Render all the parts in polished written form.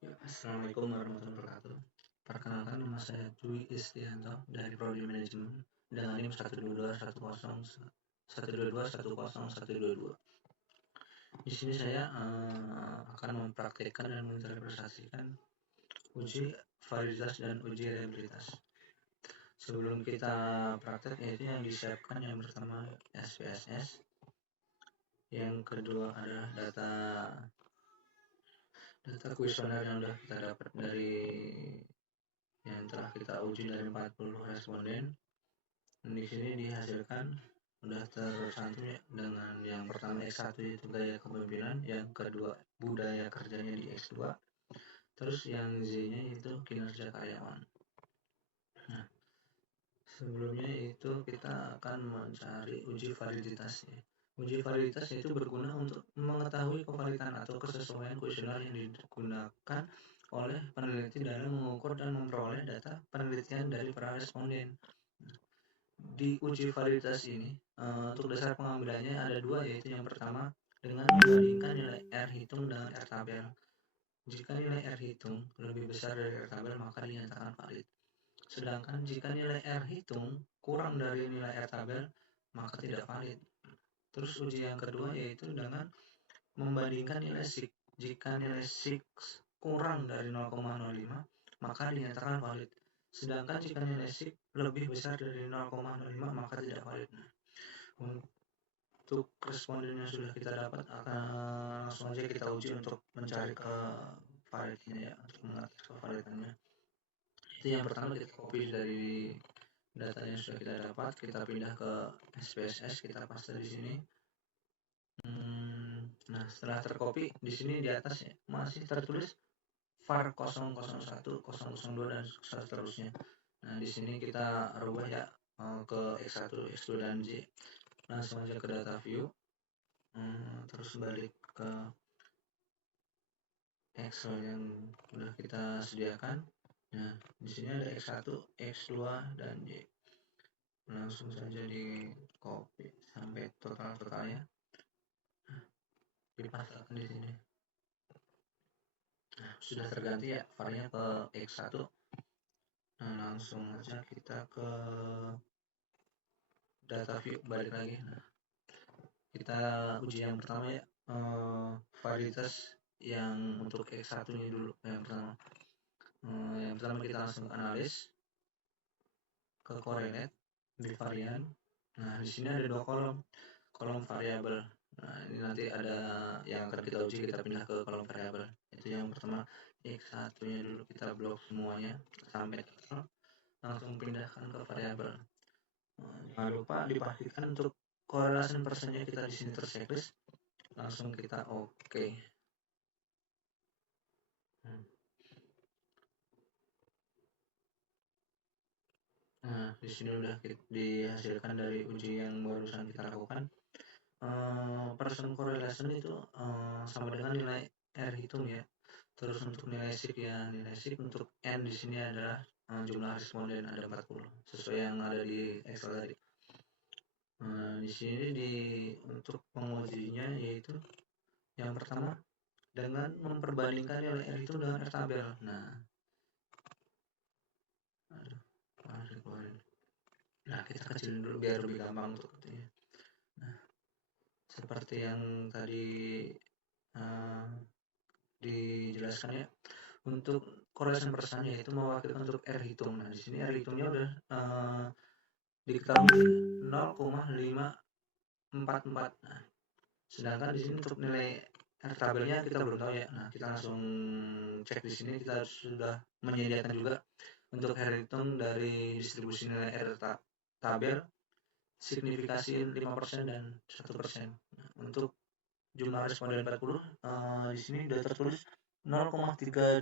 Ya, Assalamualaikum warahmatullahi wabarakatuh. Perkenalkan, nama saya Dwi Istianto dari Prodi Manajemen dengan NIM 1221012210122. Di sini saya akan mempraktikkan dan menginterpretasikan uji validitas dan uji reliabilitas. Sebelum kita praktek, yaitu yang disiapkan yang pertama SPSS, yang kedua adalah data kuesioner yang sudah kita dapat dari yang telah kita uji dari 40 responden. Di sini dihasilkan sudah tercantum ya, dengan yang pertama X1 itu gaya kepemimpinan, yang kedua budaya kerjanya di X2, terus yang Z-nya itu kinerja karyawan. Nah, sebelumnya itu kita akan mencari uji validitasnya. Uji validitas itu berguna untuk mengetahui kevaliditan atau kesesuaian kuesioner yang digunakan oleh peneliti dalam mengukur dan memperoleh data penelitian dari para responden. Di uji validitas ini, untuk dasar pengambilannya ada dua, yaitu yang pertama dengan membandingkan nilai R hitung dengan R tabel. Jika nilai R hitung lebih besar dari R tabel, maka dinyatakan valid. Sedangkan jika nilai R hitung kurang dari nilai R tabel, maka tidak valid. Terus uji yang kedua yaitu dengan membandingkan nilai SIG. Jika nilai SIG kurang dari 0,05, maka dinyatakan valid. Sedangkan jika nilai SIG lebih besar dari 0,05, maka tidak valid. Untuk responden yang sudah kita dapat, akan langsung aja kita uji untuk mencari ke validnya ya, untuk mengerti kevalidannya. Itu yang pertama, kita copy dari data yang sudah kita dapat, kita pindah ke SPSS, kita paste di sini. Nah, setelah tercopy, di sini di atas ya, masih tertulis var 001, 002 dan seterusnya. Nah, di sini kita rubah ya ke X1, X2 dan Z. Langsung aja ke data view. Terus balik ke Excel yang sudah kita sediakan. Nah, di sini ada X1, X2 dan Y. Langsung saja di copy sampai total-totalnya. Dipasangkan di sini. Nah, sudah terganti ya varnya ke X1. Nah, langsung aja kita ke data view, balik lagi. Nah, kita uji yang pertama ya, validitas yang untuk X1 ini dulu. Yang pertama kita langsung analis ke correlate di varian. Nah, di sini ada dua kolom variabel. Nah, ini nanti ada yang akan kita uji, kita pindah ke kolom variabel. Itu yang pertama X1 nya dulu kita blok semuanya sampai total, langsung pindahkan ke variabel. Jangan lupa dipastikan untuk korelasi persennya kita di sini terchecklist, langsung kita oke. Nah, di sini udah dihasilkan dari uji yang barusan kita lakukan. Persen correlation itu sama dengan nilai R hitung ya. Terus untuk nilai SIG ya, nilai SIG untuk N di sini adalah jumlah responden ada 40 sesuai yang ada di Excel tadi. Di sini untuk pengujinya yaitu yang pertama dengan memperbandingkan nilai R itu dengan R tabel. Nah, kita kecilin dulu biar lebih gampang untuk katanya. Nah, seperti yang tadi dijelaskan ya, untuk correlation persennya itu mewakilkan untuk R hitung. Nah, di sini R hitungnya udah diketahui 0,544. Nah, sedangkan di sini untuk nilai R tabelnya kita belum tahu ya. Nah, kita langsung cek di sini, kita sudah menyediakan juga untuk R hitung dari distribusi nilai R tabel signifikasi 5% dan 1%. Nah, untuk jumlah responden 40 di sini sudah tertulis 0,312.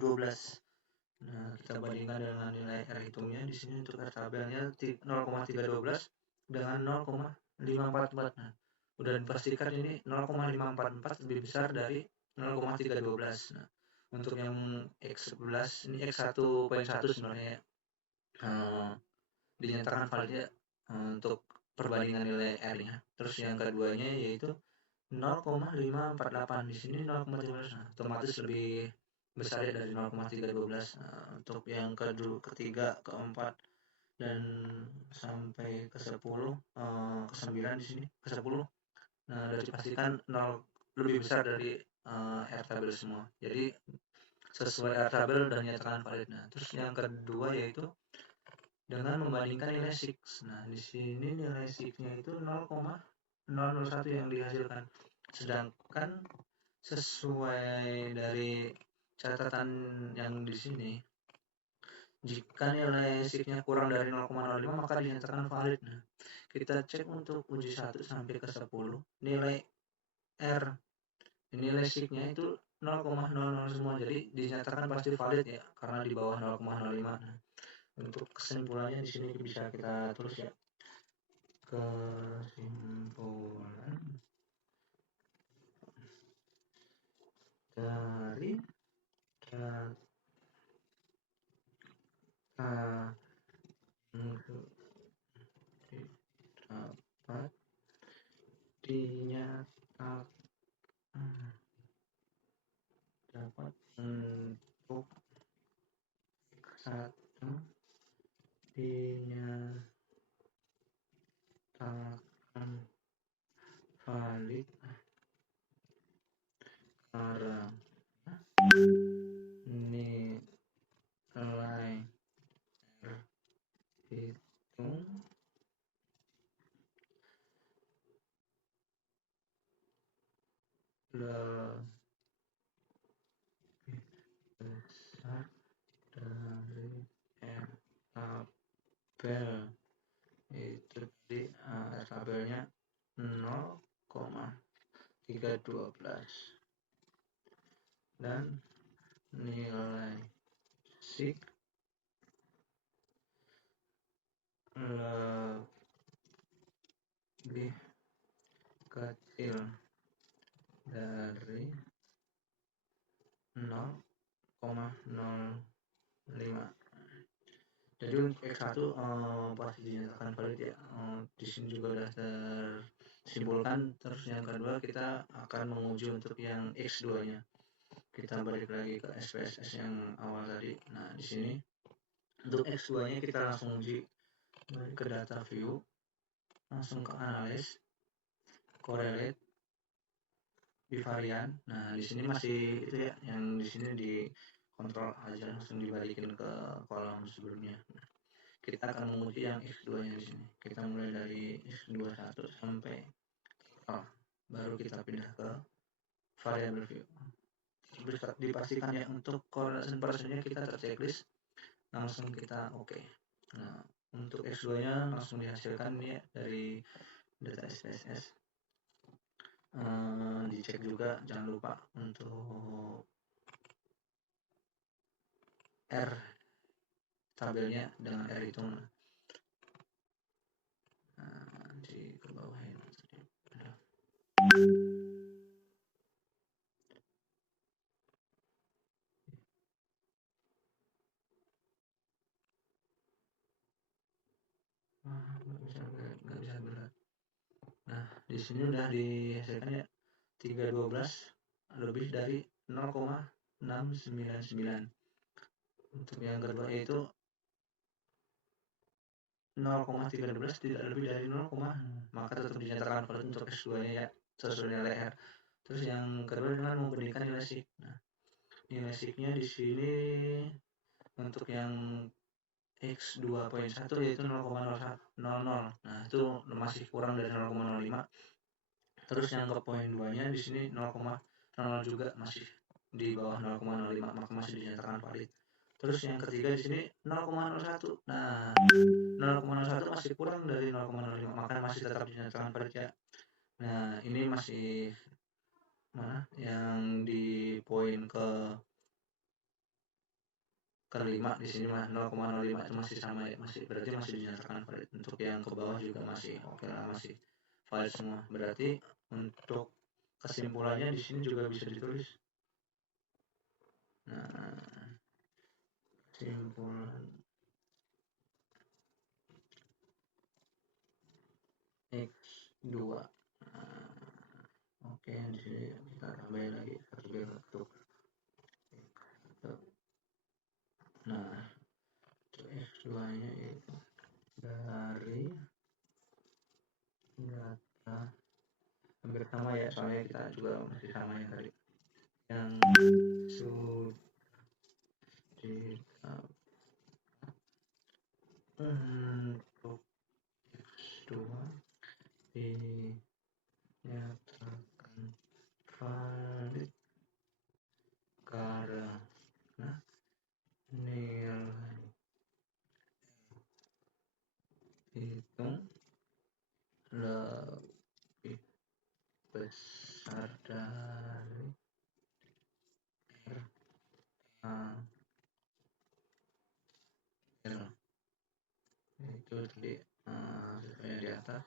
Nah, kita bandingkan dengan nilai R hitungnya di sini untuk R tabelnya 0,312 dengan 0,544. Nah, udah dipastikan ini 0,544 lebih besar dari 0,312. Nah, untuk yang X11 ini X1.1 sebenarnya dinyatakan valid untuk perbandingan nilai R-nya. Terus yang keduanya yaitu 0,548, di sini 0,13. Nah, otomatis lebih besar ya dari 0,312. Untuk yang ketiga, keempat, dan sampai ke 10, ke 9 di sini, ke 10. Nah, udah dipastikan 0 lebih besar dari R tabel semua. Jadi sesuai R tabel dan nyatakan valid. Nah, terus yang kedua yaitu dengan membandingkan nilai SIX. Nah, di sini nilai SIX-nya itu 0,001 yang dihasilkan. Sedangkan sesuai dari catatan yang di sini, jika nilai SIX-nya kurang dari 0,05 maka dinyatakan valid. Nah, kita cek untuk uji 1 sampai ke 10, nilai R, nilai SIX-nya itu 0,00 semua, jadi dinyatakan pasti valid ya, karena di bawah 0,05. Nah, untuk kesimpulannya di sini bisa kita tulis ya. Kesimpulan dari data dapat dinyatakan dapat untuk satu dinyatakan valid karena nilai R itu lebih besar dari R tabel. Itu di R tabelnya 0,312 dan nilai SIX lebih kecil dari 0,05. Jadi untuk X1 pasti dinyatakan valid ya. Di sini juga sudah tersimpulkan. Terus yang kedua kita akan menguji untuk yang X2-nya. Kita balik lagi ke SPSS yang awal tadi. Nah, di sini untuk X2-nya kita langsung uji, balik ke data view, langsung ke analyze, correlate, bivarian. Nah, di sini masih itu ya, yang di sini di kontrol aja, langsung dibalikin ke kolom sebelumnya. Nah, kita akan menguji yang X2-nya di sini. Kita mulai dari X21 sampai baru kita pindah ke variable view. Dipastikan ya untuk correlation percentage kita terchecklist, langsung kita oke. Nah, untuk X2-nya langsung dihasilkan ya dari data SPSS. Dicek juga, jangan lupa untuk R tabelnya dengan R itu. Nah, di ke bawah ini ada. Nggak bisa berat. Nah, di sini udah dihasilkan ya 312 lebih dari 0,699. Untuk yang kedua yaitu 0,312 tidak lebih dari 0, maka tetap dinyatakan valid untuk S2-nya ya, sesuai nilai R. Terus yang kedua dengan membandingkan nilai SIG. Nah, nilai SIG-nya di sini untuk yang X2.1 yaitu 0,000. Nah, itu masih kurang dari 0,05. Terus yang ke poin 2-nya di sini 0,00 juga masih di bawah 0,05, maka masih dinyatakan valid. Terus yang ketiga di sini 0,01. Nah, 0,01 masih kurang dari 0,05, maka masih tetap dinyatakan valid ya. Nah, ini masih mana yang di poin kelima di sini mah 0,05 itu masih sama ya, masih berarti masih dinyatakan valid. Untuk yang ke bawah juga masih oke lah, masih valid semua. Berarti untuk kesimpulannya di sini juga bisa ditulis. Nah, kesimpulan X2. Oke, di sini kita tambahin lagi satu biar ketuk. kita juga masih sama yang tadi yang sudah untuk X2 dinyatakan valid karena nilai hitung lebih besar dari R itu tadi sesuai di atas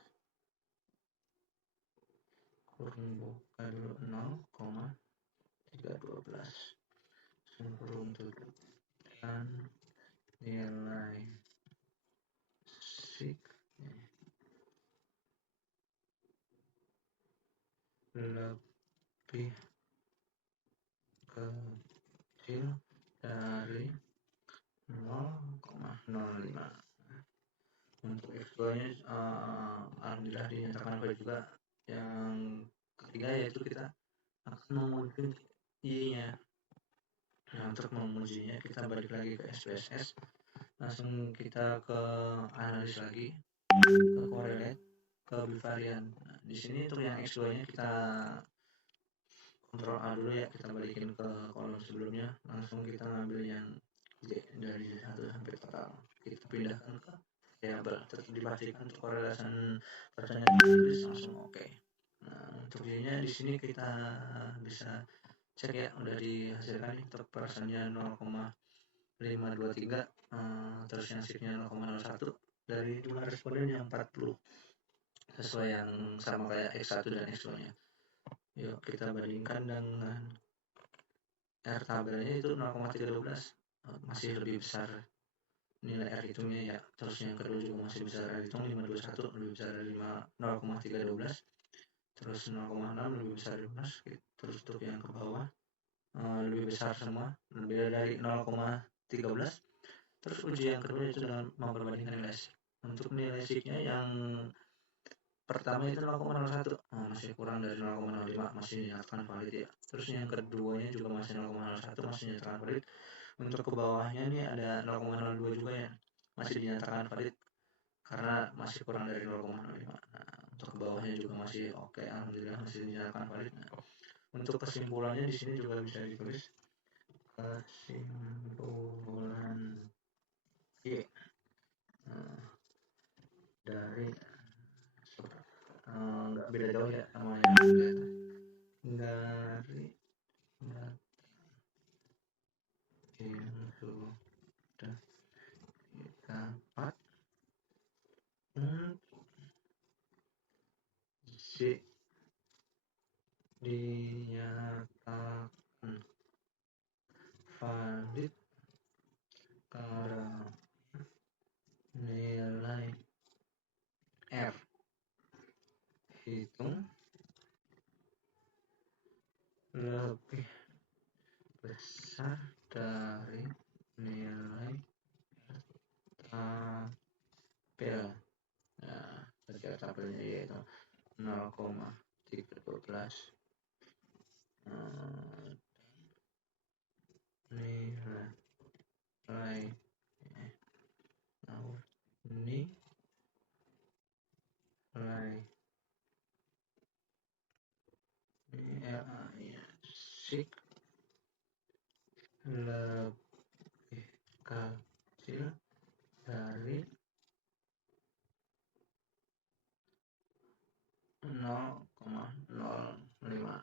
kurung buka dulu 0,312 kurung tutup dan nilai sig lebih kecil dari 0,05. Untuk X2 nya alhamdulillah dinyatakan valid juga. Yang ketiga yaitu kita akan menguji Y-nya. Nah, untuk mengujinya kita balik lagi ke SPSS, langsung kita ke analis lagi, ke correlate, ke bivarian. Nah, di sini untuk yang X2 nya kita kontrol A dulu ya, kita balikin ke kolom sebelumnya, langsung kita ngambil yang Y dari 1 sampai total, kita pindahkan ke variabel, tetap dipastikan untuk korelasi pertanyaan tulis langsung oke. Nah, untuk Y-nya di sini kita bisa cek ya, udah dihasilkan nih untuk perasaannya 0,523, terus yang sig-nya 0,01 dari jumlah responden yang 40, sesuai yang sama kayak X1 dan X2 nya. Yuk kita bandingkan dengan R tabelnya itu 0,312, masih lebih besar nilai R hitungnya ya. Terus yang kedua juga masih besar R hitung 521, lebih besar dari 0,312. Terus 0,6 lebih besar dari 15. Terus untuk yang ke bawah lebih besar semua, berbeda dari 0,13. Terus uji yang kedua itu dengan memperbandingkan nilai sig. Untuk nilai sig-nya yang pertama itu 0,01, masih kurang dari 0,05, masih dinyatakan valid ya. Terus yang keduanya juga masih 0,01, masih dinyatakan valid. Untuk ke bawahnya nih ada 0,02 juga ya, masih dinyatakan valid karena masih kurang dari 0,05. Nah, untuk ke bawahnya juga masih oke, alhamdulillah masih dinyatakan valid. Nah, untuk kesimpulannya di sini juga bisa ditulis kesimpulan Y dari nggak beda jauh ya sama yang di atas. Dari data yang sudah didapat untuk C dinyatakan valid karena nilai R hitung lebih besar dari nilai tabel. Nah, baca tabelnya yaitu 0,312 nilai sig lebih kecil dari 0,05.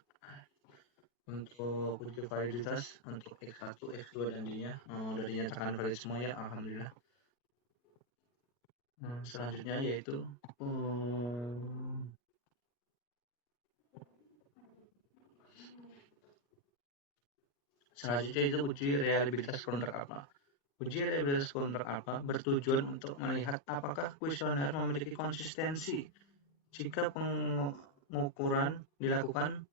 Untuk uji validitas untuk X1, X2 dan D-nya udah dinyatakan valid semua ya, alhamdulillah. Selanjutnya yaitu itu uji reliabilitas counter alpha. Uji reliabilitas counter alpha bertujuan untuk melihat apakah kuesioner memiliki konsistensi jika pengukuran dilakukan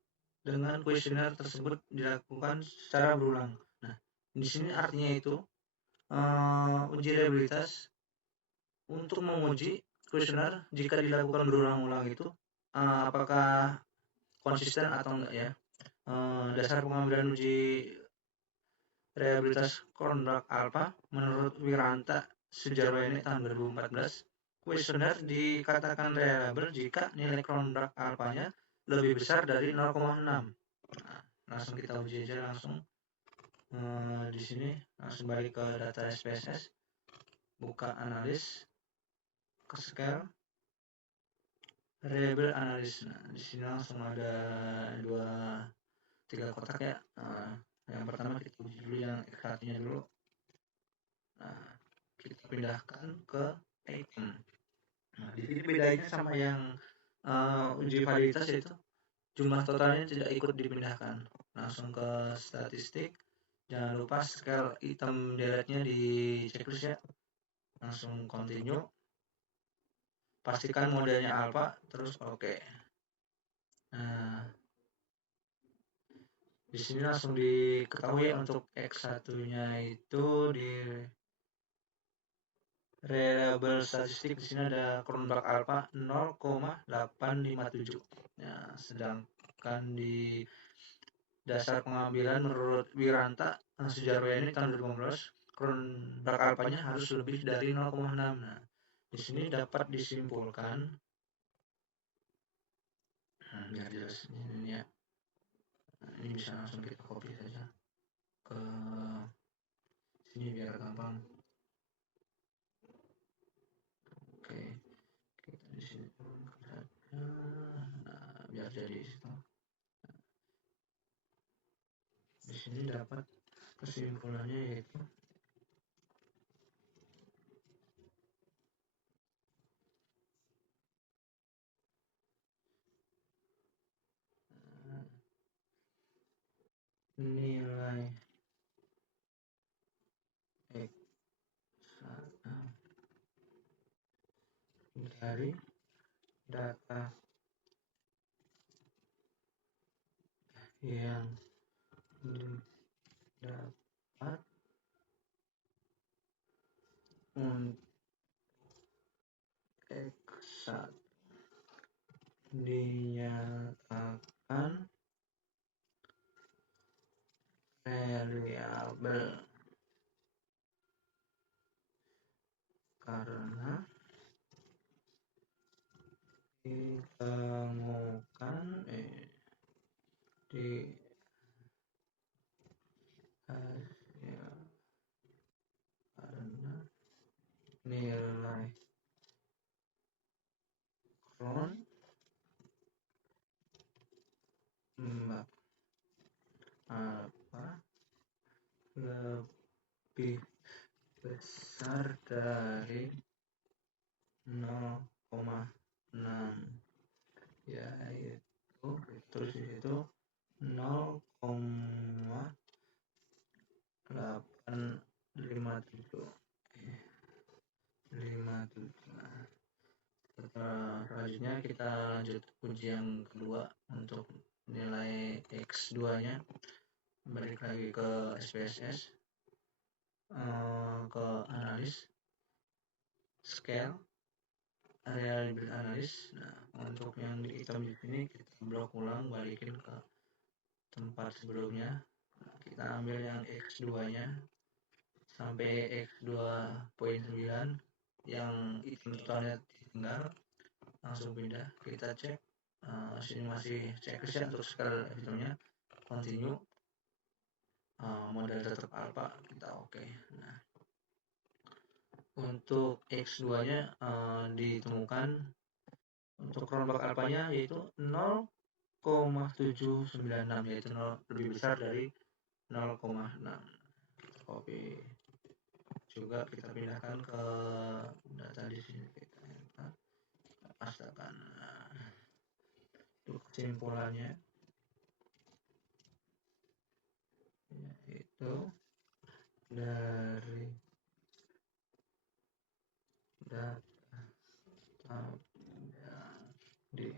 dengan kuesioner tersebut dilakukan secara berulang. Nah, di sini artinya itu uji reliabilitas untuk menguji kuesioner jika dilakukan berulang-ulang itu apakah konsisten atau enggak ya. Dasar pengambilan uji reliabilitas kondak alpha menurut Wiranta Sujarwayani tahun 2014, kuesioner dikatakan reliable jika nilai kondak alpha-nya lebih besar dari 0,6. Nah, langsung kita uji aja langsung. Di sini langsung balik ke data SPSS, buka analis, ke scale, reliable analysis. Nah, di sini langsung ada 3 kotak ya. Yang pertama kita uji dulu yang X1-nya dulu. Nah, kita pindahkan ke item. Nah, di sini bedanya sama yang uji validitas, yaitu jumlah totalnya tidak ikut dipindahkan. Langsung ke statistik. Jangan lupa scale item delete-nya di checklist ya. Langsung continue. Pastikan modenya alpha, terus oke. Nah, di sini langsung diketahui untuk X1-nya itu di reliable statistik. Di sini ada Cronbach alpha 0,857. Ya, sedangkan di dasar pengambilan menurut Wiranta Sujarwayani tahun 2015, Cronbach alpha-nya harus lebih dari 0,6. Nah, di sini dapat disimpulkan, biar jelas ini ya. Nah, ini bisa langsung kita copy saja ke sini biar gampang. Oke, kita di sini biar jadi situ. Di sini dapat kesimpulannya, yaitu nilai X dari data yang didapat untuk X1 dinyatakan reliable karena ditemukan di hasil karena nilai cron alpha lebih besar dari 0,6, yaitu terus itu 0,857. Selanjutnya kita lanjut uji yang kedua untuk nilai X2 nya. Balik lagi ke SPSS, ke analis, scale, reliability analysis. Nah, untuk yang di hitam di sini kita blok ulang, balikin ke tempat sebelumnya. Nah, kita ambil yang X2 nya sampai X2.9, yang item totalnya tinggal, langsung pindah. Kita cek, sini masih checklist ya untuk scale itemnya, continue. Model tetap alpha, kita oke. Nah, untuk X2 nya ditemukan untuk Cronbach alpha-nya yaitu 0,796, yaitu 0 lebih besar dari 0,6. Kita copy juga, kita pindahkan ke data di sini, kita pastakan. Nah, untuk kesimpulannya yaitu dari data yang di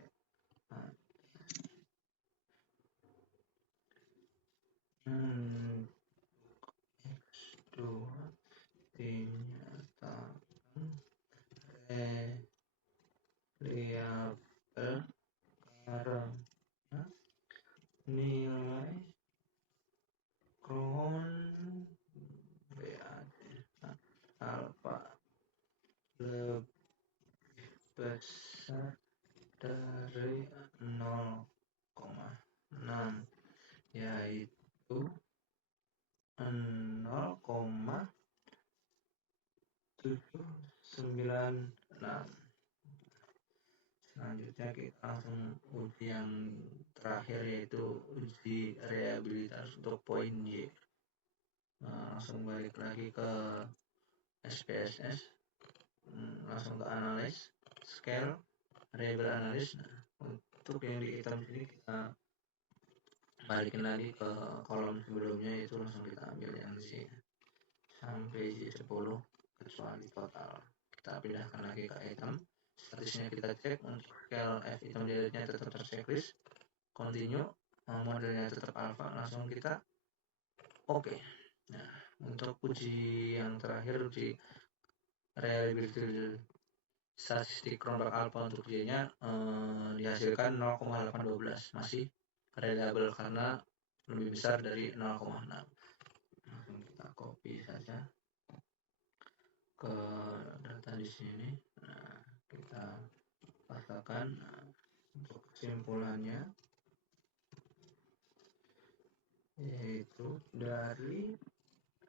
X2 dinyatakan reliable karena yaitu 0,796. Selanjutnya kita langsung uji yang terakhir, yaitu uji reliabilitas untuk poin Y. Langsung balik lagi ke SPSS, langsung ke analyze, scale, reliable analysis. Untuk yang di hitam sini kita balikin lagi ke kolom sebelumnya, itu langsung kita ambil yang di sini sampai Y10 kecuali total. Kita pindahkan lagi ke hitam, statusnya kita cek. Untuk scale F hitam delete-nya tetap terchecklist, continue, modelnya tetap alpha, langsung kita oke. Nah, untuk uji yang terakhir, uji reliability statistik rollback alpha untuk Y-nya dihasilkan 0,812, masih reliable karena lebih besar dari 0,6. Langsung kita copy saja ke data di sini. Nah, kita pastikan untuk kesimpulannya, yaitu dari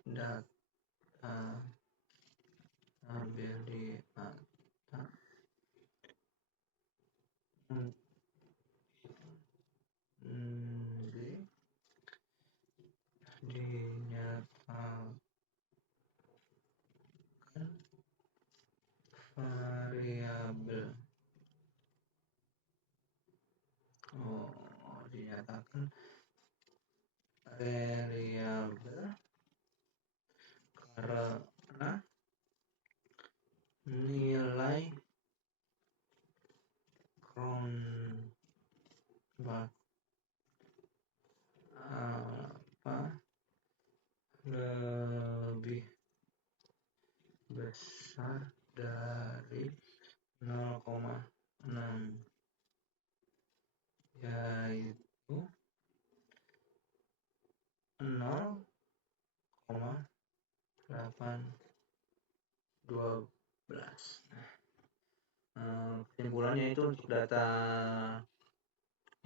data ambil di atas dinyatakan variabel dinyatakan variabel karena nilai rollback alpha lebih besar dari 0,6, yaitu 0,812. Kesimpulannya itu untuk data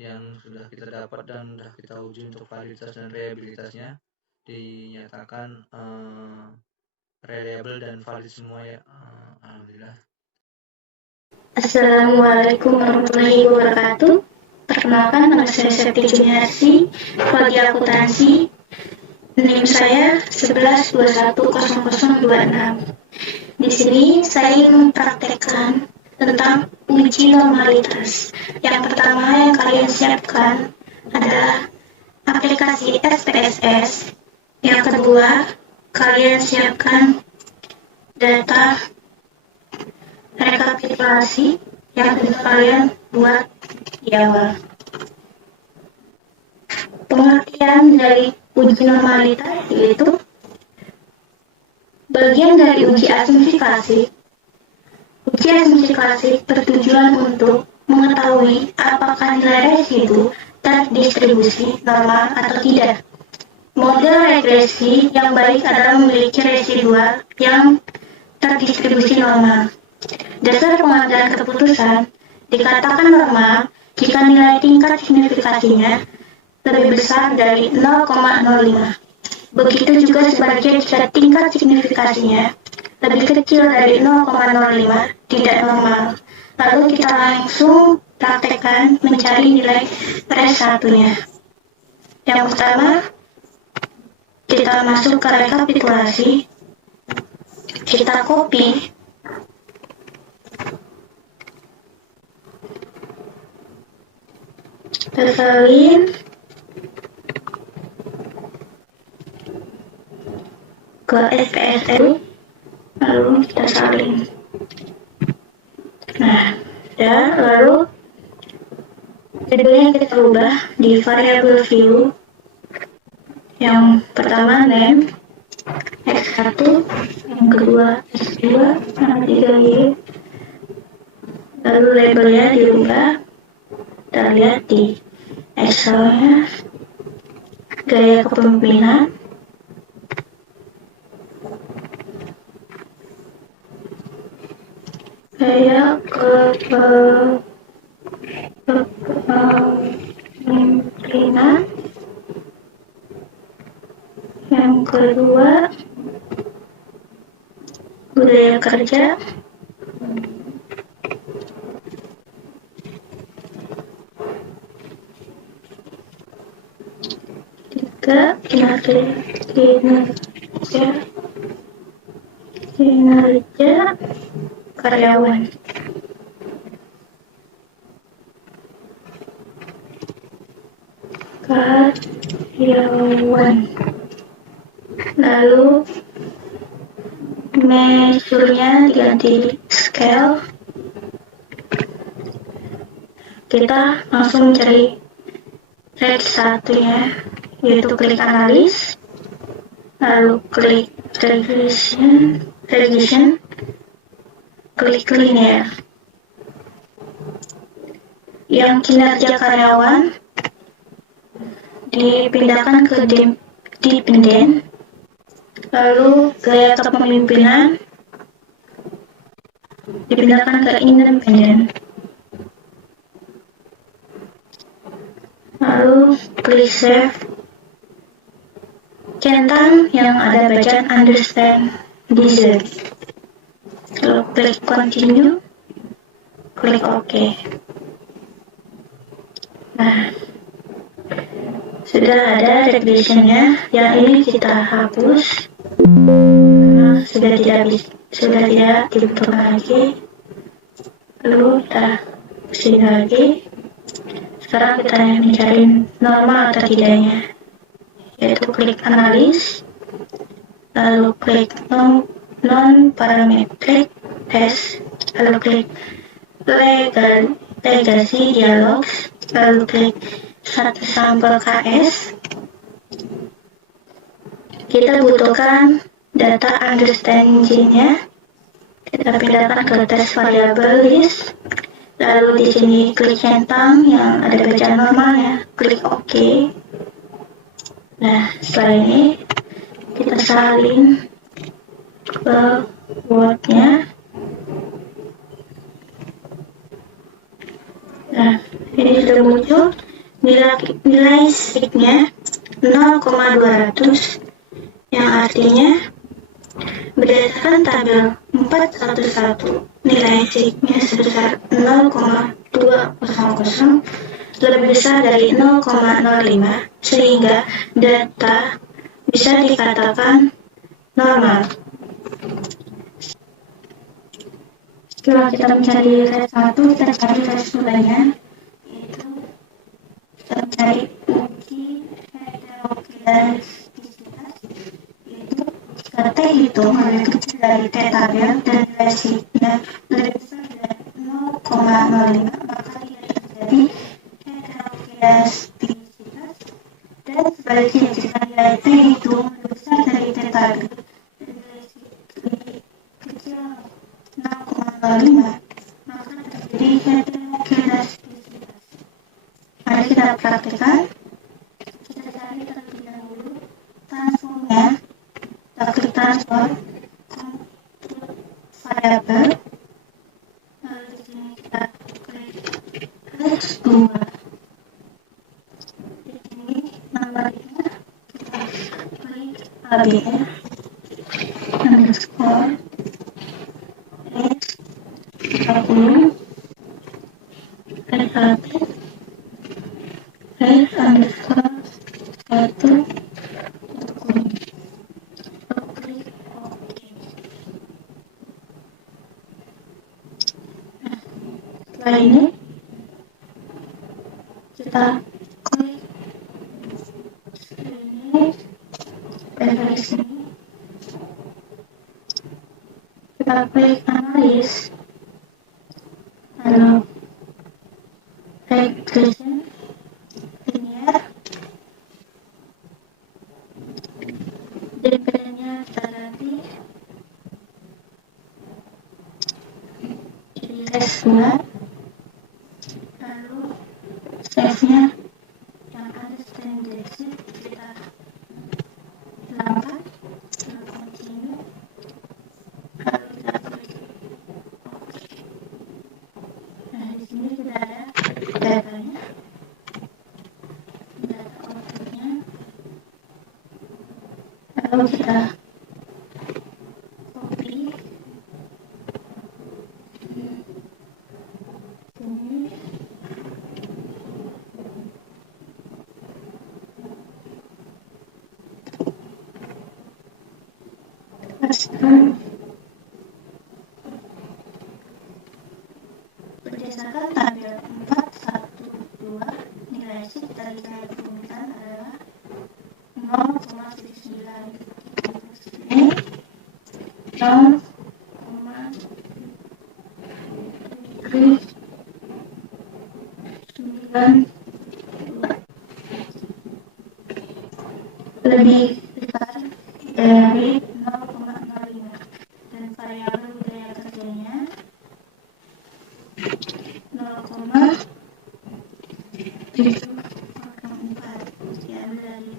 yang sudah kita dapat dan sudah kita uji untuk validitas dan reliabilitasnya, dinyatakan reliable dan valid semua ya. Alhamdulillah. Assalamualaikum warahmatullahi wabarakatuh. Perkenalkan, nama saya Septi Juniarsi, prodi akuntansi. NIM saya 11210026. Di sini saya ingin mempraktekkan tentang uji normalitas. Yang pertama yang kalian siapkan adalah aplikasi SPSS. Yang kedua, kalian siapkan data rekapitulasi yang kalian buat di awal. Pengertian dari uji normalitas yaitu bagian dari uji asumsifikasi. Uji asumsifikasi bertujuan untuk mengetahui apakah nilai residu terdistribusi normal atau tidak. Model regresi yang baik adalah memiliki residual yang terdistribusi normal. Dasar pengambilan keputusan dikatakan normal jika nilai tingkat signifikasinya lebih besar dari 0,05. Begitu juga sebaliknya jika tingkat signifikasinya lebih kecil dari 0,05 tidak normal. Lalu kita langsung praktekkan mencari nilai res1-nya. Yang pertama, kita masuk ke rekapitulasi, kita copy, tersalin ke SPSS, lalu kita salin. Nah, ya, lalu judulnya kita ubah di variable view. Yang pertama name X1, yang kedua S2, yang ketiga Y. Lalu labelnya dirubah. Kita lihat di Excel-nya, gaya kepemimpinan, gaya kepemimpinan, Yang kedua, budaya kerja. Tiga, kinerja karyawan. Lalu measure-nya diganti scale. Kita langsung cari rate 1 ya, yaitu klik analis, lalu klik revision, klik linear. Yang kinerja karyawan dipindahkan ke dependent, lalu gaya kepemimpinan dipindahkan ke independent. Lalu klik save. Centang yang ada bacaan understand deserve. Lalu klik continue, klik OK. Nah, sudah ada regressionnya. Yang ini kita hapus karena sudah tidak dibutuhkan lagi. Lalu kita kesini lagi. Sekarang kita mencari normal atau tidaknya, yaitu klik analis, lalu klik non-parametric test, lalu klik legacy dialogs, lalu klik satu sampel KS. Kita butuhkan data understanding-nya. Kita pindahkan ke test variable list. Lalu di sini klik centang yang ada bacaan normalnya, klik OK. Nah, setelah ini kita salin ke Word-nya. Nah, ini sudah muncul nilai sig-nya 0,200, yang artinya berdasarkan tabel 411 nilai sig-nya sebesar 0,200, lebih besar dari 0,05, sehingga data bisa dikatakan normal. Setelah kita mencari rate 1, kita cari rate 2-nya, yaitu kita mencari uji heterogenisitas, yaitu jika T hitung lebih kecil dari T tabel dan nilai sig-nya lebih besar dari 0,05, maka tidak terjadi heterogenisitas. Dan sebaliknya, jika nilai T hitung lebih besar dari T tabel dan nilai sig lebih kecil 0,05, maka terjadi heterogenisitas. Mari kita praktekkan. Kita cari terlebih dahulu transformnya. Kita klik transform, compute variable, lalu di sini kita klik H2. Di sini nomornya kita klik ABF underscore H30 FAT F underscore 1 klik OK. Nah, setelah ini kita klik sini, dari sini kita klik analis, lalu regression linear, dependentnya kita ganti jadi rate 2, lalu save-nya yang understand deserve kita hilangkan, lalu continue, lalu kita klik OK. Nah, di sini sudah ada datanya, data outputnya, lalu kita copy ini, paste. Berdasarkan tabel 412, nilai C dari gaya kepemimpinan adalah 0,79 lebih besar dari 0,05 dan variabel budaya kerjanya 0,74 diambil dari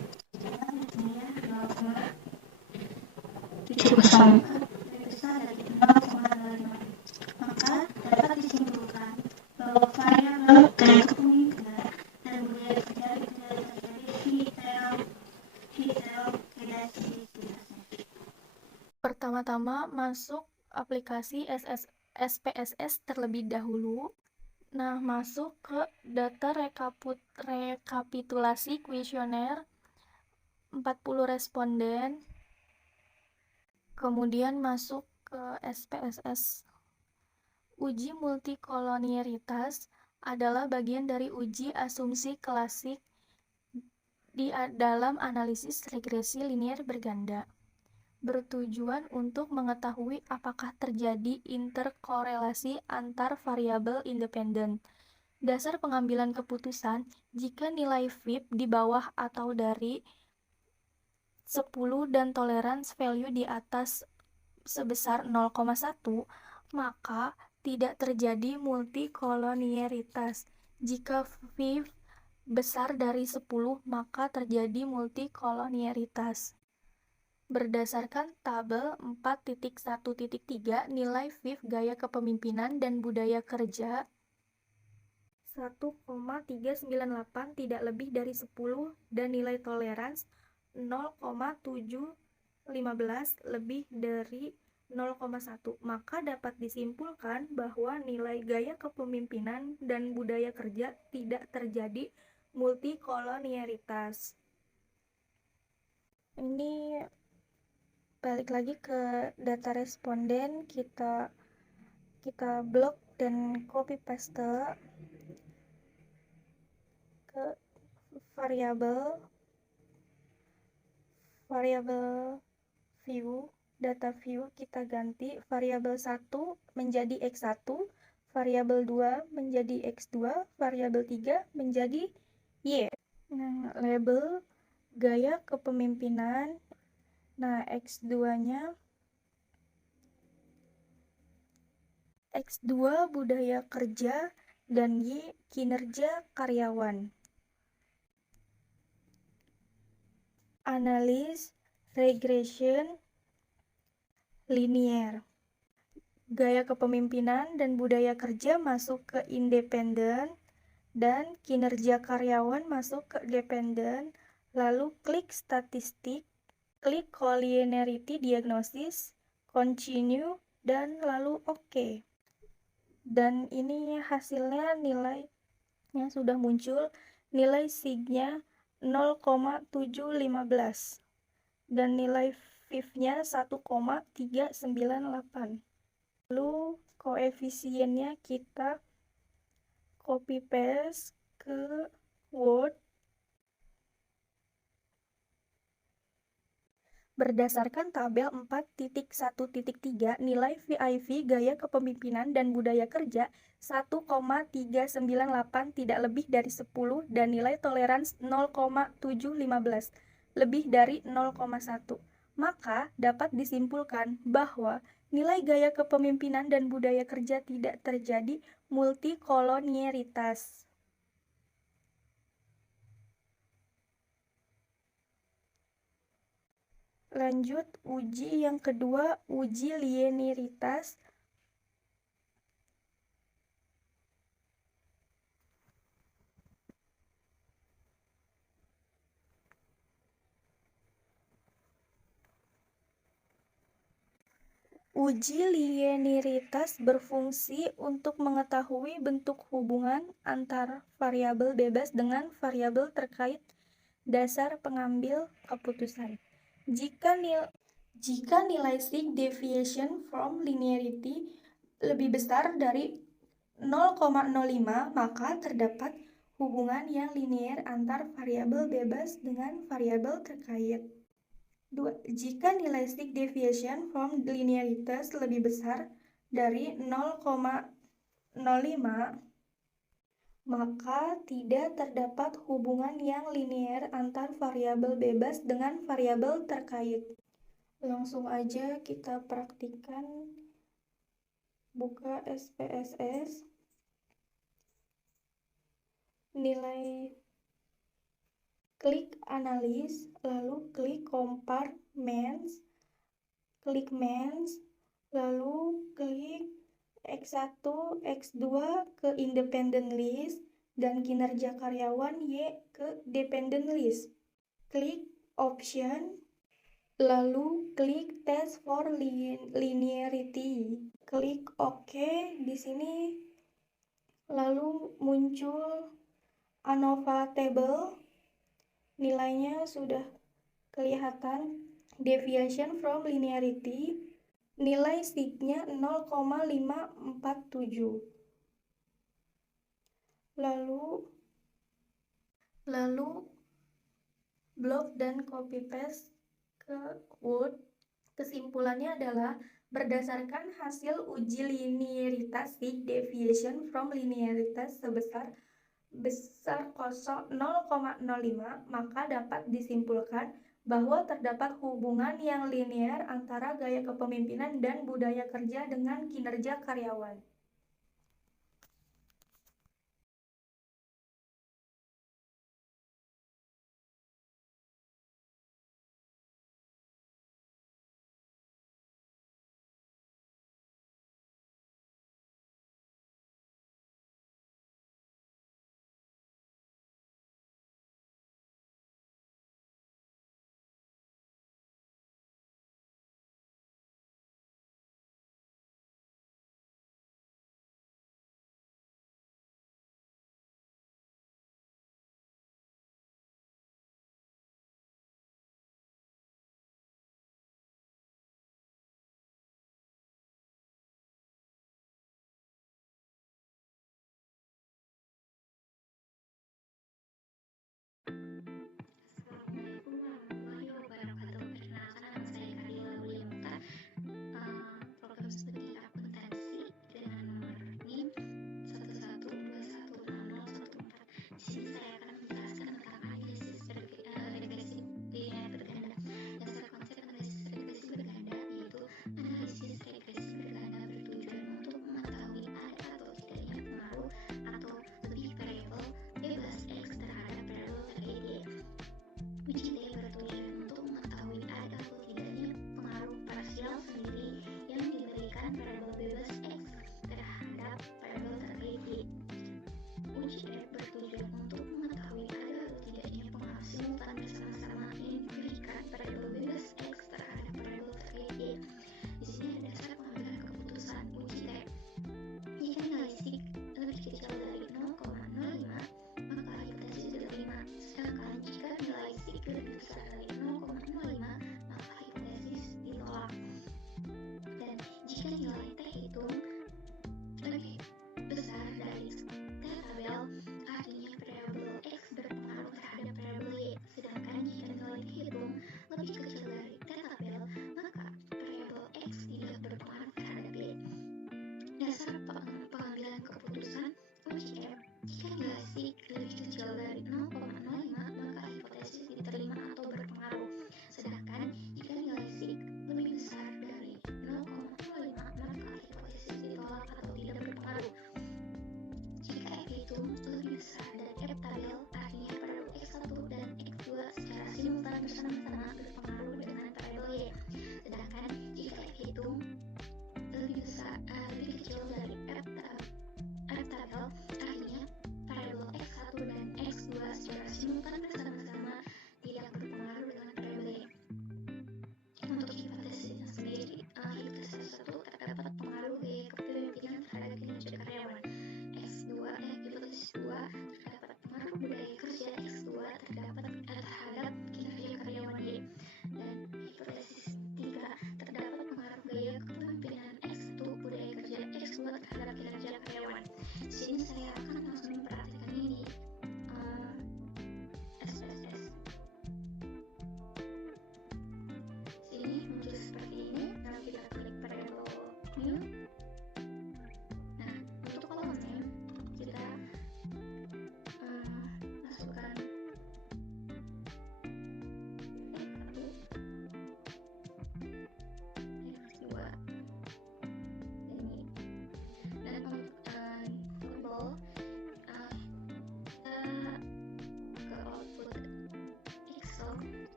ya 0,704 lebih besar dari 0,05, maka dapat disimpulkan bahwa variabel gaya kepemimpinan dan budaya kerja itu terjadi Pertama-tama masuk aplikasi SPSS terlebih dahulu. Nah, masuk ke data rekapitulasi kuesioner 40 responden. Kemudian masuk ke SPSS. Uji multikolonialitas adalah bagian dari uji asumsi klasik di dalam analisis regresi linear berganda, bertujuan untuk mengetahui apakah terjadi interkorelasi antar variabel independen. Dasar pengambilan keputusan, jika nilai VIP di bawah atau dari 10 dan tolerance value di atas sebesar 0,1, maka tidak terjadi multikolonialitas. Jika VIP besar dari 10, maka terjadi multikolonialitas. Berdasarkan tabel 4.1.3, nilai VIP gaya kepemimpinan dan budaya kerja 1,398 tidak lebih dari 10 dan nilai tolerans 0,715 lebih dari 0,1, maka dapat disimpulkan bahwa nilai gaya kepemimpinan dan budaya kerja tidak terjadi multikolonialitas. Ini balik lagi ke data responden, kita blok dan copy paste ke variabel view, data view kita ganti variabel 1 menjadi X1, variabel 2 menjadi X2, variabel 3 menjadi Y. Nah, label gaya kepemimpinan, nah X2-nya X2 budaya kerja dan Y kinerja karyawan. Analis regression linear. Gaya kepemimpinan dan budaya kerja masuk ke independen dan kinerja karyawan masuk ke dependen. Lalu klik statistik, klik collinearity diagnosis, continue, dan lalu OK. Dan ini hasilnya, nilainya sudah muncul, nilai sig-nya 0,715 dan nilai VIP-nya 1,398. Lalu koefisiennya kita copy paste ke Word. Berdasarkan tabel 4.1.3, nilai VIP gaya kepemimpinan dan budaya kerja 1,398 tidak lebih dari 10 dan nilai tolerans 0,715 lebih dari 0,1. Maka dapat disimpulkan bahwa nilai gaya kepemimpinan dan budaya kerja tidak terjadi multikolonialitas. Lanjut uji yang kedua, uji linearitas. Uji linearitas berfungsi untuk mengetahui bentuk hubungan antar variabel bebas dengan variabel terkait dasar pengambil keputusan. Jika nilai sig deviation from linearity lebih besar dari 0,05, maka terdapat hubungan yang linear antar variabel bebas dengan variabel terkait. 2. Jika nilai sig deviation from linearitas lebih besar dari 0,05, maka tidak terdapat hubungan yang linear antar variabel bebas dengan variabel terkait. Langsung aja kita praktikkan. Buka SPSS. Nilai, klik analis, lalu klik compartments, klik mens, lalu klik X1, X2 ke independent list, dan kinerja karyawan Y ke dependent list. Klik option, lalu klik test for linearity. Klik OK di sini, lalu muncul ANOVA table. Nilainya sudah kelihatan. Deviation from linearity, nilai sig-nya 0,547. Lalu blok dan copy paste ke Word. Kesimpulannya adalah berdasarkan hasil uji linearitas sig deviation from linearitas sebesar 0,05, maka dapat disimpulkan bahwa terdapat hubungan yang linear antara gaya kepemimpinan dan budaya kerja dengan kinerja karyawan.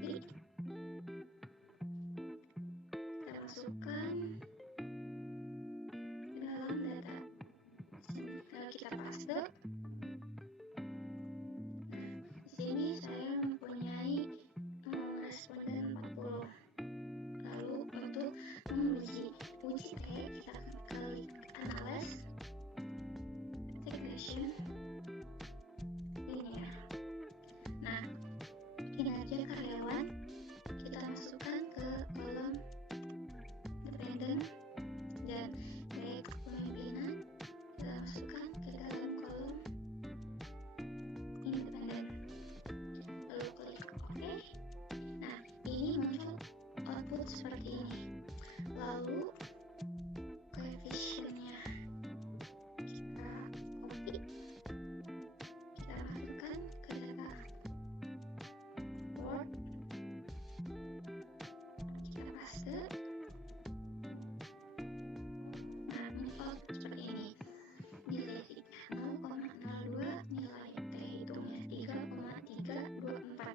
copy, kita masukkan ke dalam data, lalu kita paste. Di sini saya mempunyai responden 40. Lalu untuk uji T, kita akan klik analyze, regression, linear. Nah, kinerja karyawan kita masukkan ke kolom dependent, dan gaya kepemimpinan kita masukkan ke dalam kolom independen. Lalu klik OK. Nah, ini muncul output seperti ini. Lalu koefisiennya kita copy, kita masukkan ke data board, kita paste. Nah, ini output seperti ini. Nilai 0,02, nilai T hitungnya 3,324.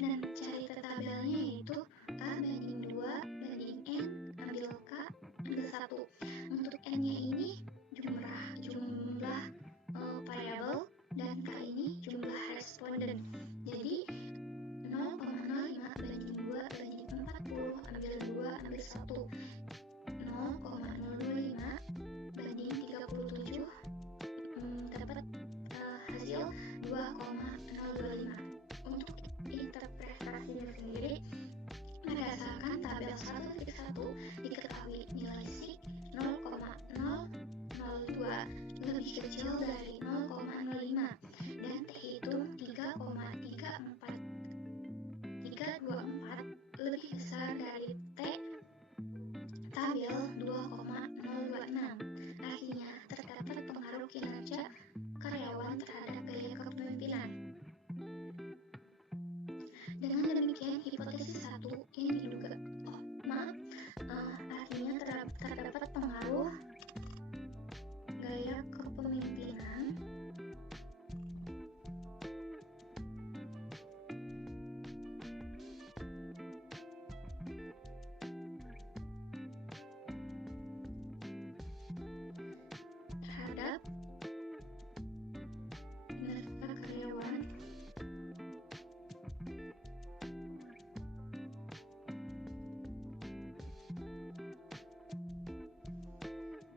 Dan cari tabelnya yaitu A banding 2 banding N, ambil K, ambil 1. Untuk N-nya ini jumlah variabel, dan K ini jumlah responden. Jadi 0,05 banding 2 banding 40, ambil 2, ambil 1. 0,025 banding 37, dapat hasil 2,025. Untuk interpretasinya sendiri, berdasarkan tabel 1.1 diketahui nilai SIG 0,002 lebih kecil dari 0,05 dan T hitung 3,324 lebih besar dari T tabel 2,026. Artinya terdapat pengaruh kinerja karyawan terhadap gaya kepemimpinan. Dengan demikian, hipotesis 1 yang diduga artinya terdapat pengaruh gaya kepemimpinan terhadap kinerja karyawan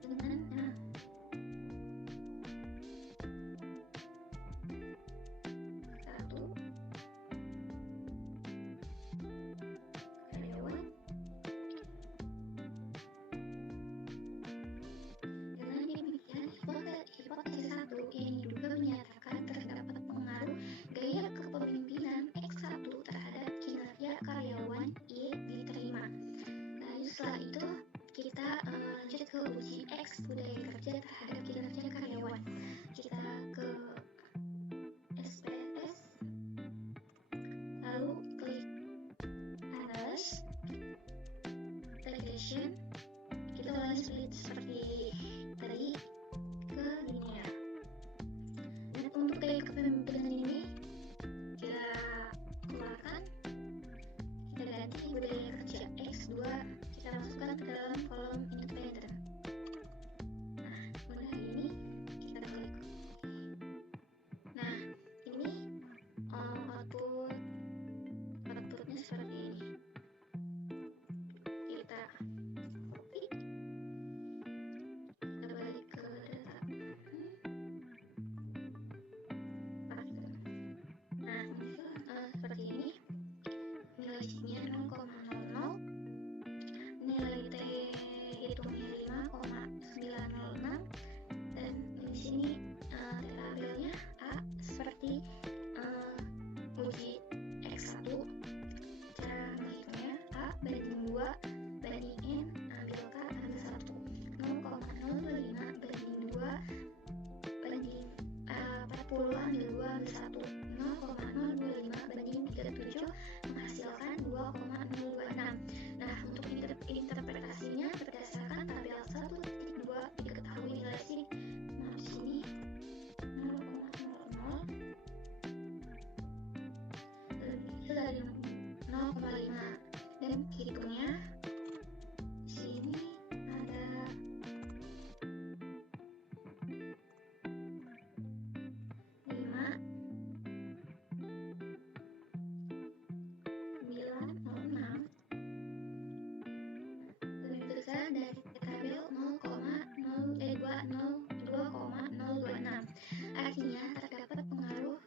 dengan satu karyawan. Dengan demikian, hipotesis 1 yang diduga menyatakan terdapat pengaruh gaya kepemimpinan X1 terhadap kinerja karyawan Y diterima. Lalu setelah itu kita lanjut ke uji X budaya kerja terhadap kinerja karyawan. Kita ke SPSS, lalu klik analyze, regression. Kita ulangi seperti tadi ke linear. Dan untuk gaya kepemimpinan ini kita keluarkan, kita ganti budaya kerja X2, kita masukkan ke dalam kolom independen. Nah, udah ini kita klik. Nah, ini outputnya seperti ini. Kita 0,5 dan hitungnya di sini ada 5, 9, 06 lebih besar dari tabel 2,026. Artinya terdapat pengaruh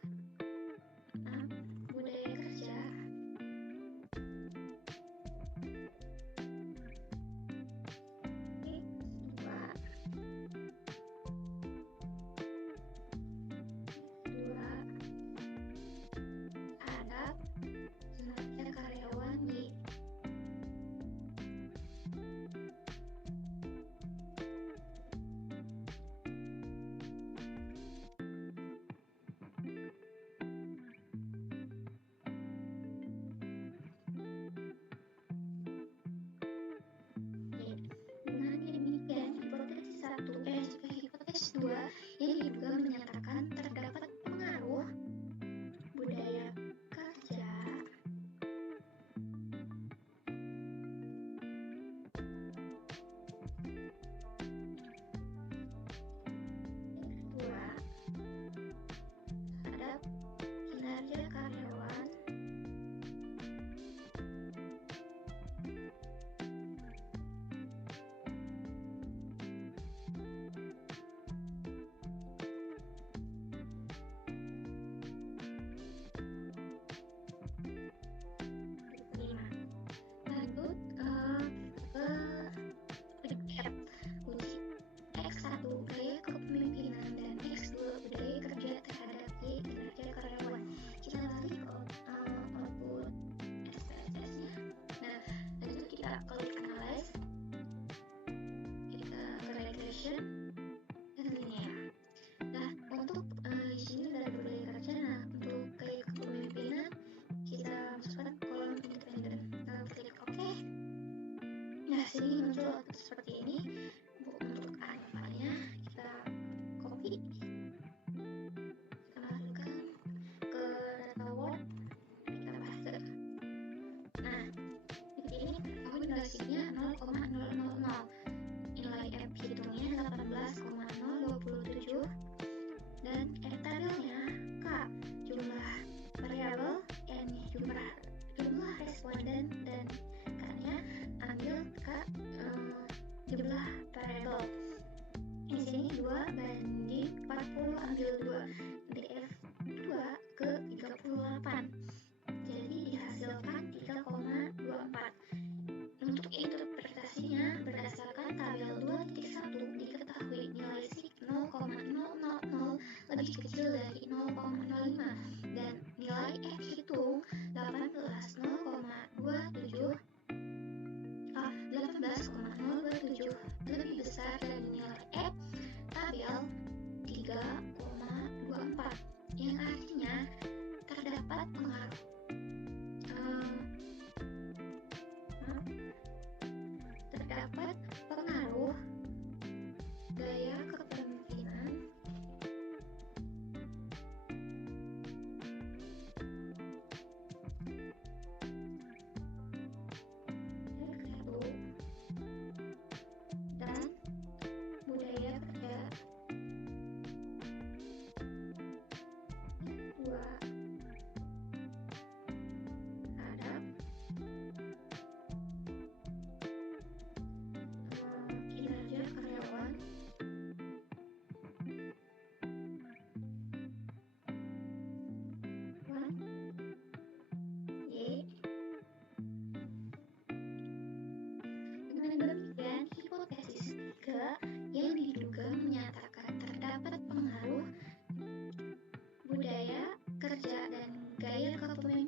budaya kerja terhadap kinerja karyawan Y. Dengan demikian, hipotesis 2 yang diduga menyatakan terdapat pengaruh budaya kerja kedua terhadap kinerja karyawan lanjut ke F. Uji X1 gaya kepemimpinan dan X2 budaya kerja terhadap Y kinerja karyawan. Kita balik ke output SPSS-nya. Nah, lanjut kita kalau analyze, kita ke regression dan linear. Nah, untuk di sini ada budaya kerja. Nah, untuk gaya kepemimpinan kita masukkan kolom independen. Kita klik OK. Nah, sini muncul output seperti ini. Untuk antaranya kita copy, kita masukkan ke data Word, kita paste. Nah, di sini formulasinya 0,000, nilai F hitungnya 18,027 dan tabelnya K jumlah variabel, N jumlah responden, dan K-nya ambil K jumlah variabel. Di sini 2 banding 40 ambil 2, DF 2 ke 38. Jadi dihasilkan 3,24. Untuk interpretasinya berdasarkan tabel 2.1 diketahui nilai SIG 0,000 lebih kecil dari 0,05 dan nilai F hitung 18,027 lebih besar dari nilai F tabel 3,24 yang artinya terdapat pengaruh gaya kepemimpinan dan budaya kerja kedua terhadap kinerja karyawan Y. Dengan demikian, hipotesis 3 yang diduga menyatakan terdapat pengaruh budaya kerja dan gaya kepemimpinan